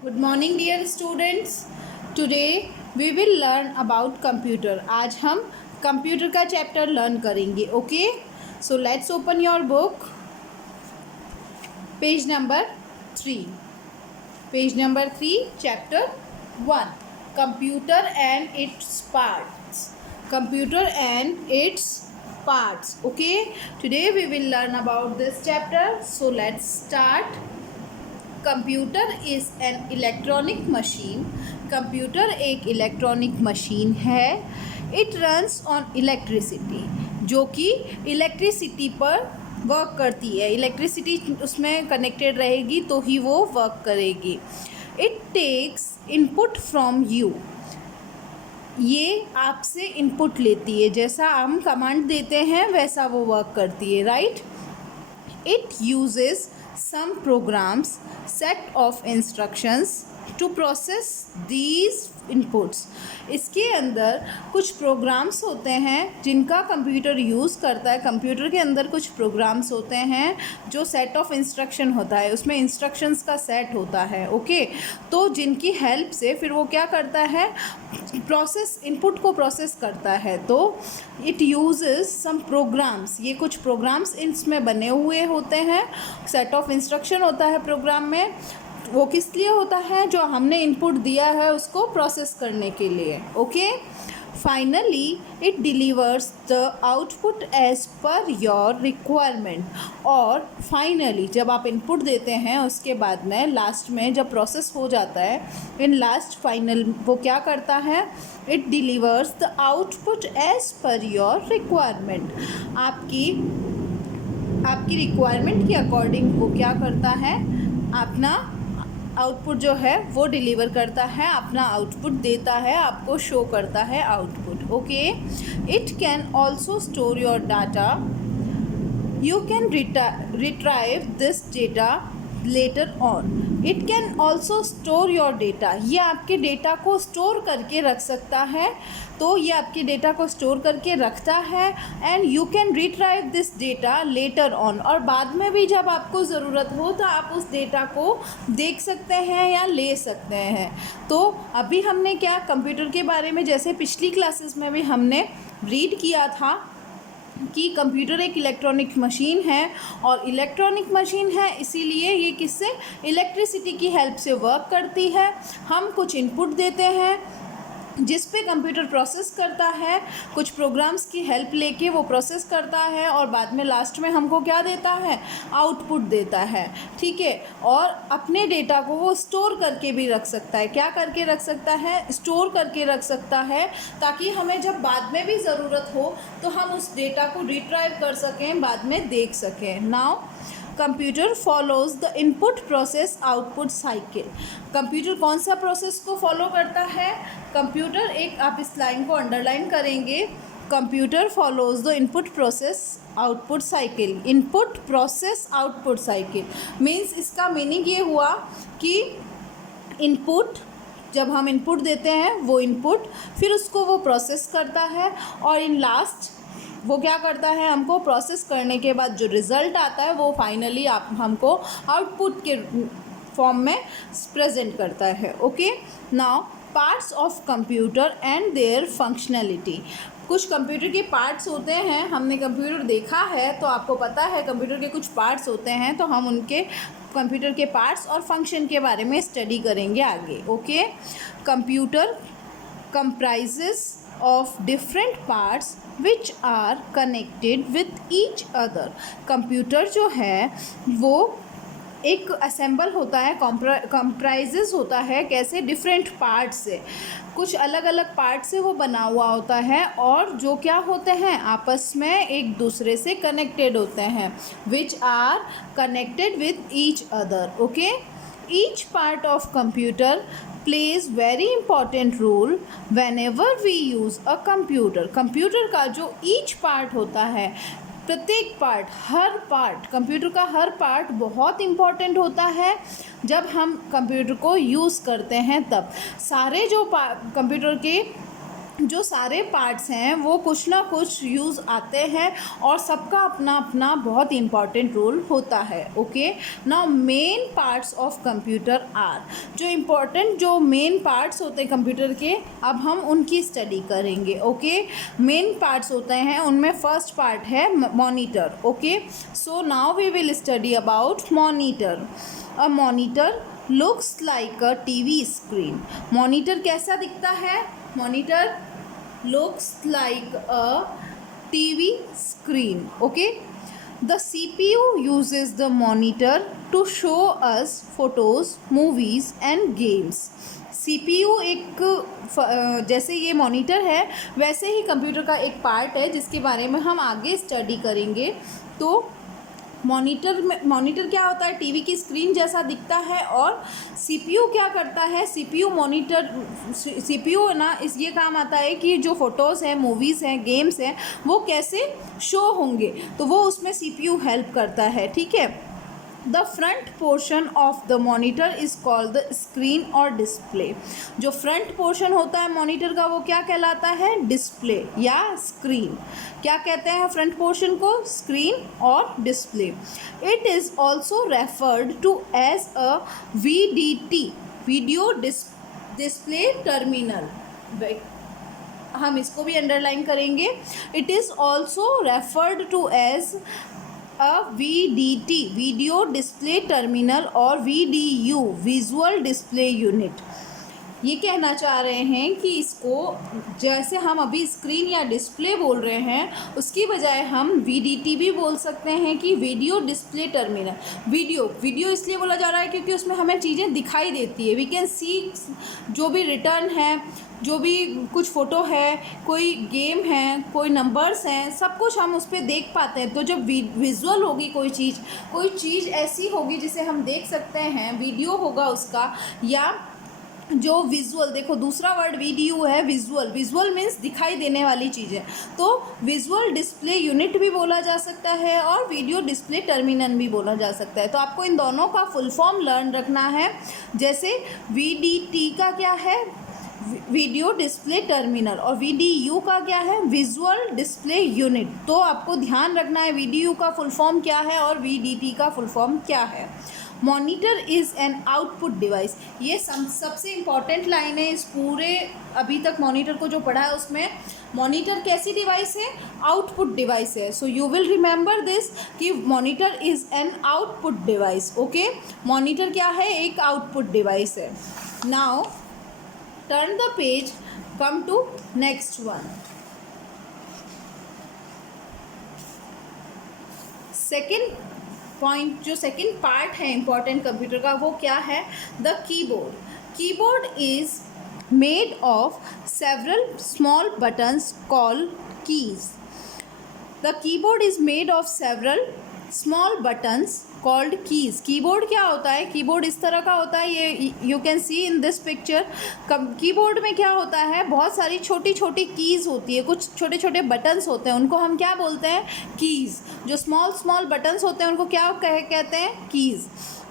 Good morning dear students. Today we will learn about computer. आज हम computer का chapter learn करेंगे. Okay, so let's open your book. Page number 3. Page number 3, chapter 1. Computer and its parts. Computer and its parts. Okay, today we will learn about this chapter. So let's start. Computer is an electronic machine. Computer एक electronic machine है. It runs on electricity, जो कि electricity पर work करती है. Electricity उसमें connected रहेगी तो ही वो वर्क करेगी. It takes input from you. ये आपसे इनपुट लेती है. जैसा हम कमांड देते हैं वैसा वो वर्क करती है. Right. It uses some programs, set of instructions to process these inputs. इसके अंदर कुछ प्रोग्राम्स होते हैं जिनका कंप्यूटर यूज़ करता है. कंप्यूटर के अंदर कुछ प्रोग्राम्स होते हैं जो सेट ऑफ इंस्ट्रक्शन होता है, उसमें इंस्ट्रक्शंस का सेट होता है. ओके, तो जिनकी हेल्प से फिर वो क्या करता है, प्रोसेस इनपुट को प्रोसेस करता है. तो इट यूजेस सम प्रोग्राम्स. ये कुछ प्रोग्राम्स इसमें बने हुए होते हैं. सेट ऑफ इंस्ट्रक्शन होता है प्रोग्राम में. वो किस लिए होता है, जो हमने इनपुट दिया है उसको प्रोसेस करने के लिए. Okay, finally it delivers the output as per your requirement. और फाइनली जब आप इनपुट देते हैं उसके बाद में लास्ट में जब प्रोसेस हो जाता है, इन लास्ट फाइनल वो क्या करता है, it delivers the output as per your requirement. आपकी रिक्वायरमेंट के अकॉर्डिंग वो क्या करता है, अपना आउटपुट जो है वो डिलीवर करता है, अपना आउटपुट देता है, आपको शो करता है output. Okay, it can also store your data. You can retrieve this data later on. It can also store your data. ये आपके डेटा को स्टोर करके रख सकता है. तो ये आपके डेटा को स्टोर करके रखता है. And you can retrieve this data later on. और बाद में भी जब आपको ज़रूरत हो तो आप उस डेटा को देख सकते हैं या ले सकते हैं. तो अभी हमने क्या कंप्यूटर के बारे में, जैसे पिछली क्लासेस में भी हमने रीड किया था कि कंप्यूटर एक इलेक्ट्रॉनिक मशीन है. और इलेक्ट्रॉनिक मशीन है इसीलिए ये किससे, इलेक्ट्रिसिटी की हेल्प से वर्क करती है. हम कुछ इनपुट देते हैं जिस पे कंप्यूटर प्रोसेस करता है, कुछ प्रोग्राम्स की हेल्प लेके वो प्रोसेस करता है और बाद में लास्ट में हमको क्या देता है, आउटपुट देता है. ठीक है. और अपने डेटा को वो स्टोर करके भी रख सकता है. क्या करके रख सकता है, स्टोर करके रख सकता है, ताकि हमें जब बाद में भी ज़रूरत हो तो हम उस डेटा को रिट्राइव कर सकें, बाद में देख सकें. Now computer follows the input process output cycle. Computer कौन सा प्रोसेस को फॉलो करता है, कंप्यूटर एक, आप इस लाइन को अंडरलाइन करेंगे, computer follows the input process output cycle. Input process output cycle means, इसका मीनिंग ये हुआ कि इनपुट, जब हम इनपुट देते हैं वो इनपुट फिर उसको वो प्रोसेस करता है और इन लास्ट वो क्या करता है, हमको प्रोसेस करने के बाद जो रिज़ल्ट आता है वो फाइनली आप हमको आउटपुट के फॉर्म में प्रेजेंट करता है. Okay, now parts of computer and their functionality. कुछ कंप्यूटर के पार्ट्स होते हैं. हमने कंप्यूटर देखा है तो आपको पता है कंप्यूटर के कुछ पार्ट्स होते हैं, तो हम उनके कंप्यूटर के पार्ट्स और फंक्शन के बारे में स्टडी करेंगे आगे. Okay, computer comprises of different parts which are connected with each other. Computer जो है वो एक असेंबल होता है, कंप्राइजेस होता है. कैसे, डिफरेंट पार्ट से, कुछ अलग अलग पार्ट से वो बना हुआ होता है और जो क्या होते हैं, आपस में एक दूसरे से कनेक्टेड होते हैं. Which are connected with each other. Okay, each part of computer plays very important role whenever we use a computer. Computer का जो each पार्ट होता है, प्रत्येक पार्ट, हर पार्ट, कंप्यूटर का हर पार्ट बहुत इम्पॉर्टेंट होता है. जब हम कंप्यूटर को यूज़ करते हैं तब सारे जो कंप्यूटर के जो सारे पार्ट्स हैं वो कुछ ना कुछ यूज़ आते हैं और सबका अपना अपना बहुत इंपॉर्टेंट रोल होता है। Okay, now main parts of computer are, जो मेन पार्ट्स होते हैं कंप्यूटर के, अब हम उनकी स्टडी करेंगे। ओके, मेन पार्ट्स होते हैं उनमें फर्स्ट पार्ट है monitor. Okay, so now we will study about monitor. A monitor looks like a TV screen. Monitor कैसा दिखता है? Monitor looks like a TV screen. Okay, the CPU uses the monitor to show us photos, movies and games. CPU एक जैसे ये monitor है वैसे ही computer का एक पार्ट है जिसके बारे में हम आगे स्टडी करेंगे। तो मॉनिटर क्या होता है? टीवी की स्क्रीन जैसा दिखता है। और सीपीयू क्या करता है? सीपीयू ना ये काम आता है कि जो फ़ोटोज़ हैं, मूवीज़ हैं, गेम्स हैं, वो कैसे शो होंगे, तो वो उसमें सीपीयू हेल्प करता है। ठीक है, the front portion of the monitor is called the screen और डिस्प्ले। जो फ्रंट पोर्शन होता है मॉनिटर का वो क्या कहलाता है? डिस्प्ले या स्क्रीन। क्या कहते हैं फ्रंट पोर्शन को? स्क्रीन और display. It is also referred to as a VDT, video display terminal. हम इसको भी अंडरलाइन करेंगे। It is also referred to as a VDT, video display terminal, और VDU, विजुअल डिस्प्ले यूनिट। ये कहना चाह रहे हैं कि इसको जैसे हम अभी स्क्रीन या डिस्प्ले बोल रहे हैं उसकी बजाय हम VDT भी बोल सकते हैं कि वीडियो डिस्प्ले टर्मिनल। वीडियो इसलिए बोला जा रहा है क्योंकि उसमें हमें चीज़ें दिखाई देती है। वी कैन सी जो भी रिटर्न है, जो भी कुछ फ़ोटो है, कोई गेम है, कोई नंबर्स हैं, सब कुछ हम उस पर देख पाते हैं। तो जब विजुअल होगी कोई चीज़ ऐसी होगी जिसे हम देख सकते हैं, वीडियो होगा उसका, या जो विजुअल, देखो दूसरा वर्ड VDU है, विजुअल मीन्स दिखाई देने वाली चीज़ें। तो विजुअल डिस्प्ले यूनिट भी बोला जा सकता है और वीडियो डिस्प्ले टर्मिनल भी बोला जा सकता है। तो आपको इन दोनों का फुल फॉर्म लर्न रखना है। जैसे VDT का क्या है? वीडियो डिस्प्ले टर्मिनल, और VDU का क्या है? Visual display unit. तो आपको ध्यान रखना है VDU का फुल फॉर्म क्या है और VDT का फुल फॉर्म क्या है। Monitor is an output device. ये सबसे इम्पॉर्टेंट लाइन है इस पूरे अभी तक मॉनिटर को जो पढ़ा है उसमें। मॉनिटर कैसी डिवाइस है? आउटपुट डिवाइस है। So you will remember this कि monitor is an output device. Okay, monitor क्या है? एक आउटपुट डिवाइस है। Now turn the page, come to next one. Second point, जो सेकेंड पार्ट है इम्पॉर्टेंट कंप्यूटर का, वो क्या है? The keyboard. Keyboard is made of several small buttons called keys. The keyboard is made of several small buttons called keys. Keyboard क्या होता है? Keyboard इस तरह का होता है, ये you can see in this picture. Keyboard में क्या होता है? बहुत सारी छोटी छोटी कीज़ होती है, कुछ छोटे छोटे बटन्स होते हैं, उनको हम क्या बोलते हैं? कीज़। जो स्मॉल बटन्स होते हैं उनको क्या कहते हैं? Keys.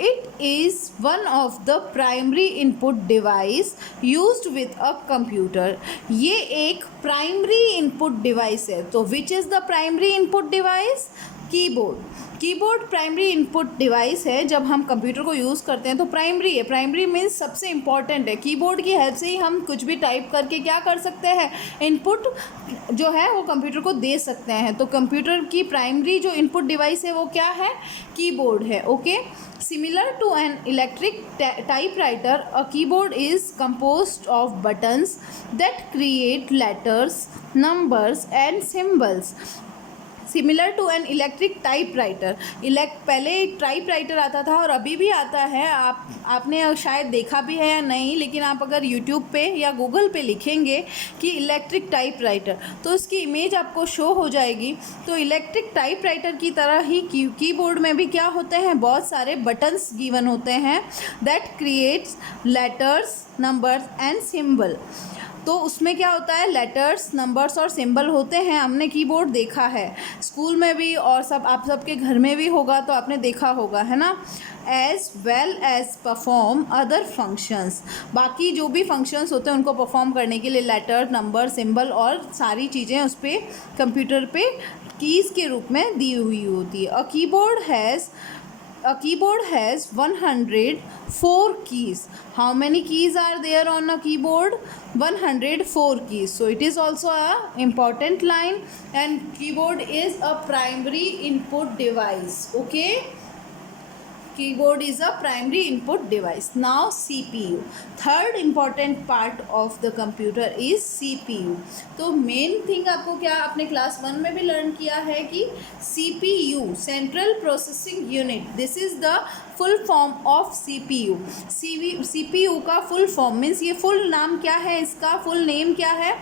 It is one of the primary input device used with a computer. ये एक प्राइमरी इनपुट डिवाइस है। तो which is the primary input device? Keyboard primary input device है। जब हम कंप्यूटर को यूज़ करते हैं तो प्राइमरी है। प्राइमरी मीन्स सबसे इम्पॉर्टेंट है। कीबोर्ड की हेल्प से ही हम कुछ भी टाइप करके क्या कर सकते हैं? इनपुट जो है वो कंप्यूटर को दे सकते हैं। तो कंप्यूटर की प्राइमरी जो इनपुट डिवाइस है वो क्या है? कीबोर्ड है। Okay, similar to an electric typewriter, a keyboard is composed of buttons that create letters, numbers and symbols. Similar to an electric typewriter. पहले एक टाइपराइटर आता था और अभी भी आता है। आपने शायद देखा भी है या नहीं, लेकिन आप अगर यूट्यूब पे या गूगल पे लिखेंगे कि इलेक्ट्रिक टाइपराइटर तो उसकी इमेज आपको शो हो जाएगी। तो इलेक्ट्रिक टाइपराइटर की तरह ही कीबोर्ड में भी क्या होते हैं? बहुत सारे बटन्स गिवन होते हैं that creates letters, numbers and symbol. तो उसमें क्या होता है, लेटर्स, नंबर्स और सिंबल होते हैं। हमने कीबोर्ड देखा है स्कूल में भी, और सब आप सबके घर में भी होगा, तो आपने देखा होगा, है ना। As well as perform other functions, बाकी जो भी फंक्शंस होते हैं उनको परफॉर्म करने के लिए लेटर, नंबर, सिंबल और सारी चीज़ें उस पर कंप्यूटर पे कीज़ के रूप में दी हुई होती है। A keyboard has 104 keys. How many keys are there on a keyboard? 104 keys. So it is also a important line, and keyboard is a primary input device. Okay. Keyboard is a primary input device. Now CPU. Third important part of the computer is CPU. तो main thing आपको क्या आपने class 1 में भी learn किया है कि CPU central processing unit, this is the full form of CPU. CPU का फुल फॉर्म मीन्स, ये फुल नाम क्या है, इसका फुल नेम क्या है,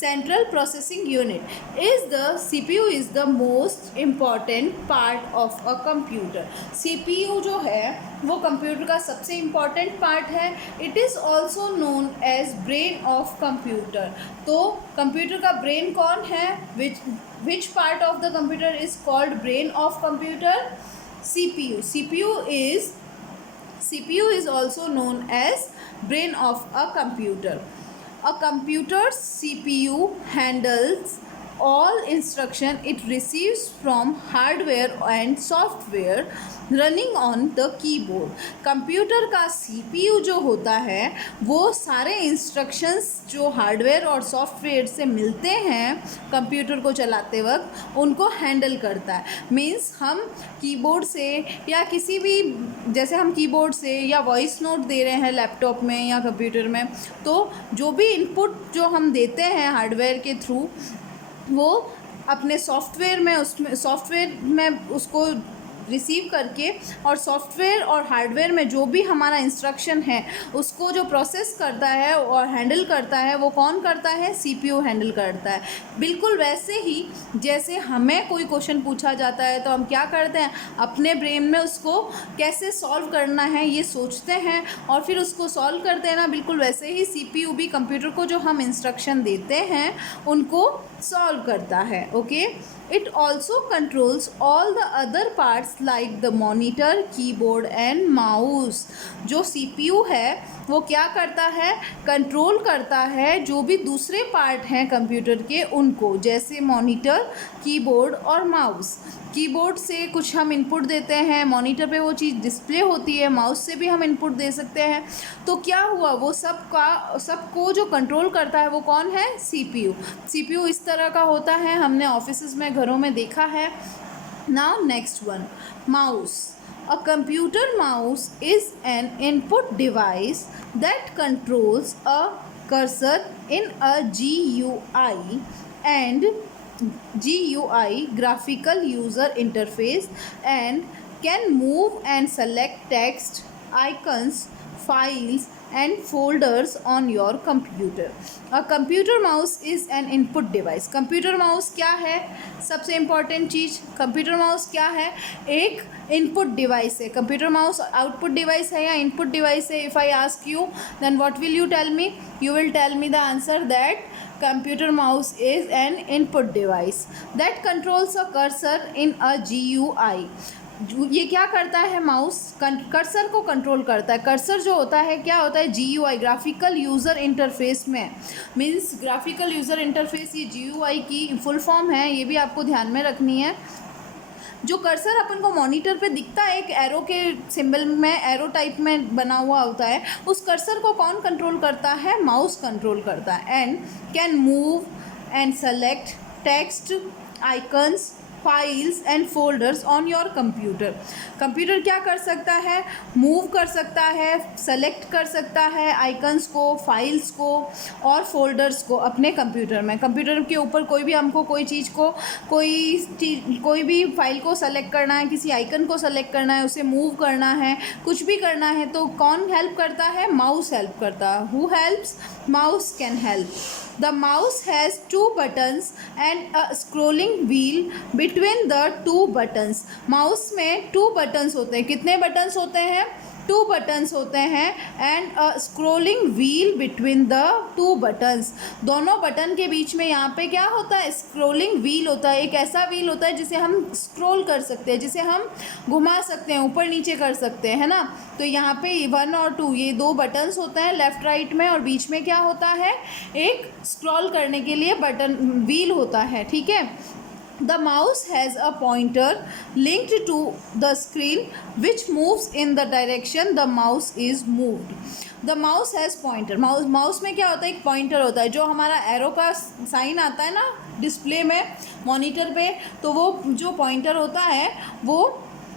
central processing unit is the CPU is the most important part of a computer. CPU जो है वो कंप्यूटर का सबसे इम्पॉर्टेंट पार्ट है. It is also known as brain of computer. तो कंप्यूटर का ब्रेन कौन है, which part of the computer is called brain of computer? CPU. CPU is also known as brain of a computer. A computer's CPU handles all instruction it receives from hardware and software running on the keyboard. Computer का CPU जो होता है वो सारे instructions जो hardware और software से मिलते हैं कंप्यूटर को चलाते वक्त उनको हैंडल करता है. मीन्स हम कीबोर्ड से या किसी भी, जैसे हम कीबोर्ड से या वॉइस नोट दे रहे हैं लैपटॉप में या कंप्यूटर में, तो जो भी इनपुट जो हम देते हैं हार्डवेयर के थ्रू वो अपने सॉफ्टवेयर में उसको रिसीव करके, और सॉफ्टवेयर और हार्डवेयर में जो भी हमारा इंस्ट्रक्शन है उसको जो प्रोसेस करता है और हैंडल करता है वो कौन करता है, CPU हैंडल करता है. बिल्कुल वैसे ही जैसे हमें कोई क्वेश्चन पूछा जाता है तो हम क्या करते हैं, अपने ब्रेन में उसको कैसे सॉल्व करना है ये सोचते हैं और फिर उसको सॉल्व करते हैं ना. बिल्कुल वैसे ही CPU भी कंप्यूटर को जो हम इंस्ट्रक्शन देते हैं उनको सॉल्व करता है. Okay. It also controls all the other parts like the monitor, keyboard and mouse. जो CPU है वो क्या करता है, कंट्रोल करता है जो भी दूसरे पार्ट हैं कंप्यूटर के उनको, जैसे मॉनिटर, कीबोर्ड और माउस. कीबोर्ड से कुछ हम इनपुट देते हैं, मॉनिटर पे वो चीज़ डिस्प्ले होती है, माउस से भी हम इनपुट दे सकते हैं. तो क्या हुआ, वो सबको जो कंट्रोल करता है वो कौन है, CPU. CPU इस तरह का होता है, हमने ऑफिसेज में, घरों में देखा है. Now next one, mouse. A computer mouse is an input device that controls a cursor in a GUI and GUI graphical user interface and can move and select text, icons, files and folders on your computer. A computer mouse is an input device. Computer mouse क्या है, सबसे important चीज़, computer mouse क्या है, एक input device है. Computer mouse output device है या input device है? If I ask you then what will you tell me? You will tell me the answer that computer mouse is an input device that controls a cursor in a GUI. ये क्या करता है, mouse cursor को control करता है. Cursor जो होता है क्या होता है, GUI ग्राफिकल यूज़र इंटरफेस में, मीन्स ग्राफिकल यूज़र इंटरफेस ये GUI की फुल फॉर्म है, ये भी आपको ध्यान में रखनी है. जो कर्सर अपन को मॉनिटर पे दिखता है एक एरो के सिंबल में, एरो टाइप में बना हुआ होता है, उस कर्सर को कौन कंट्रोल करता है, माउस कंट्रोल करता है. And can move and select text, icons, files and folders on your computer. Computer क्या कर सकता है, मूव कर सकता है, सेलेक्ट कर सकता है आइकन्स को, फाइल्स को और फोल्डर्स को अपने कंप्यूटर में. कंप्यूटर के ऊपर कोई भी हमको कोई चीज़ को, कोई भी फाइल को सेलेक्ट करना है, किसी आइकन को सेलेक्ट करना है, उसे मूव करना है, कुछ भी करना है, तो कौन हेल्प करता है, माउस हेल्प करता है. Who helps, mouse can help. The mouse has 2 buttons and a scrolling wheel between the 2 buttons. Mouse में 2 बटन्स होते हैं. कितने बटन्स होते हैं, 2 बटन्स होते हैं and a scrolling wheel between the 2 buttons. दोनों बटन के बीच में यहाँ पे क्या होता है, स्क्रोलिंग व्हील होता है। एक ऐसा व्हील होता है जिसे हम स्क्रोल कर सकते हैं, जिसे हम घुमा सकते हैं, ऊपर नीचे कर सकते हैं, है ना। तो यहाँ पे 1 और 2 ये 2 बटन्स होते हैं लेफ़्ट राइट में, और बीच में क्या होता है, एक स्क्रॉल करने के लिए बटन व्हील होता है, ठीक है। The mouse has a pointer linked to the screen which moves in the direction the mouse is moved. The mouse has pointer. Mouse में क्या होता है, एक पॉइंटर होता है। जो हमारा एरो का साइन आता है ना डिस्प्ले में, मॉनिटर पे, तो वो जो पॉइंटर होता है वो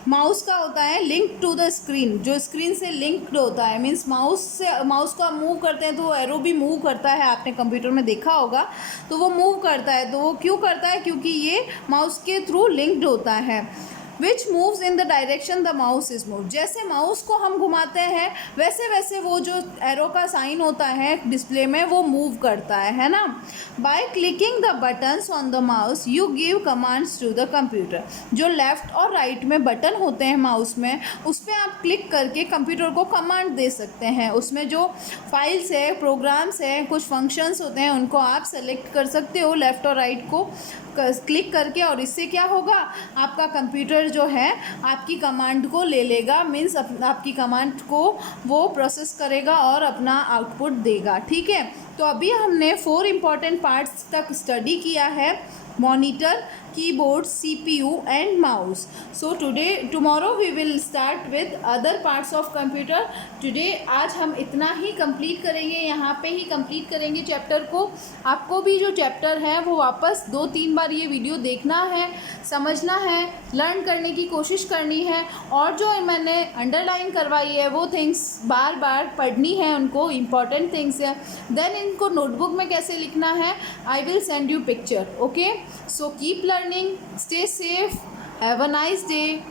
माउस का होता है लिंक टू द स्क्रीन, जो स्क्रीन से लिंक्ड होता है। मीन्स माउस को मूव करते हैं तो वो एरो भी मूव करता है, आपने कंप्यूटर में देखा होगा। तो वो मूव करता है, तो वो क्यों करता है, क्योंकि ये माउस के थ्रू लिंक्ड होता है। विच moves in the direction the mouse is move. जैसे माउस को हम घुमाते हैं वैसे वैसे वो जो एरो का साइन होता है डिस्प्ले में वो मूव करता है ना। By clicking the buttons on the mouse you give commands to the computer. जो लेफ़्ट और राइट में बटन होते हैं माउस में, उस पर आप क्लिक करके कंप्यूटर को कमांड दे सकते हैं। उसमें जो फाइल्स है, प्रोग्राम्स हैं, कुछ फंक्शंस होते हैं, उनको आप सेलेक्ट कर सकते हो लेफ़्ट और राइट को क्लिक करके, और इससे क्या होगा, आपका कंप्यूटर जो है आपकी कमांड को ले लेगा। मीन्स आपकी कमांड को वो प्रोसेस करेगा और अपना आउटपुट देगा, ठीक है। तो अभी हमने 4 इम्पॉर्टेंट पार्ट्स तक स्टडी किया है, monitor, keyboard, CPU and mouse. So tomorrow we will start with other parts of computer. Today आज हम इतना ही कंप्लीट करेंगे, यहाँ पे ही कंप्लीट करेंगे चैप्टर को। आपको भी जो चैप्टर है वो वापस 2-3 बार ये वीडियो देखना है, समझना है, लर्न करने की कोशिश करनी है, और जो मैंने अंडरलाइन करवाई है वो थिंग्स बार बार पढ़नी है, उनको इम्पॉर्टेंट थिंग्स है। देन इनको नोटबुक में कैसे लिखना है, I will send you picture, okay. So keep learning, stay safe, have a nice day.